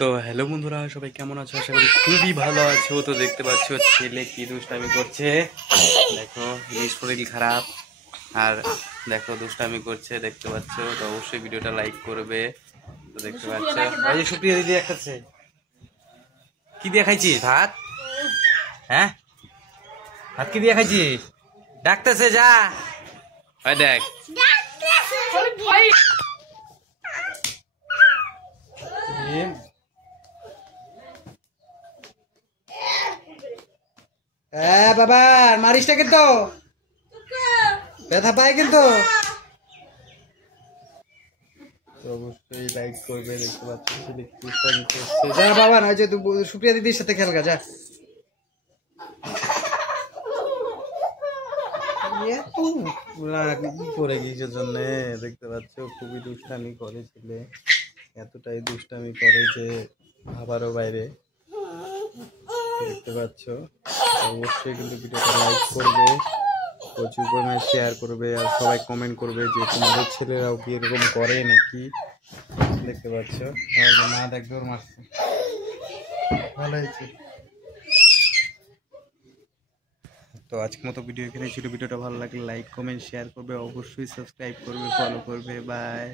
তো হ্যালো বন্ধুরা, সবাই কেমন আছো? আশা করি খুবই ভালো আছো। তো দেখতে পাচ্ছ ছেলে কি দুষ্টামি করছে। দেখো শরীর খারাপ আর দেখো দুষ্টামি করছে, দেখতে পাচ্ছ। তো অবশ্যই ভিডিওটা লাইক করবে। তো দেখতে পাচ্ছ এই যে সুপ্রিয়া দিদি দেখাচ্ছে। কি দিয়ে খাইছিস ভাত? হ্যাঁ, ভাত কি দিয়ে খাইছিস? ডাকতেছে, যা ওই দেখ। বাবা মারিসটা কিন্তু ব্যথা পায় কিন্তু। অবশ্যই লাইক করবে। দেখতে পাচ্ছি যা বাবা, না যে সুপ্রিয়া দিদির সাথে খেল গা, যা। কি করে কিসের জন্য দেখতে পাচ্ছ, খুবই দুষ্টামি করে ছেলে, এতটাই দুষ্টামি করে যে ভাবারও বাইরে। দেখতে পাচ্ছ, অবশ্যই কিন্তু ভিডিওটা লাইক করবে, প্রচুর পরিমাণে শেয়ার করবে, আর সবাই কমেন্ট করবে যে তোমাদের ছেলেরাও কি এরকম করে নাকি। দেখতে পাচ্ছ মা দেখ দৌড় মারছে, ভালো হয়েছে। তো আজকের মতো ভিডিও এখানে ছিল। ভিডিওটা ভালো লাগলে লাইক কমেন্ট শেয়ার করবে, অবশ্যই সাবস্ক্রাইব করবে, ফলো করবে। বাই।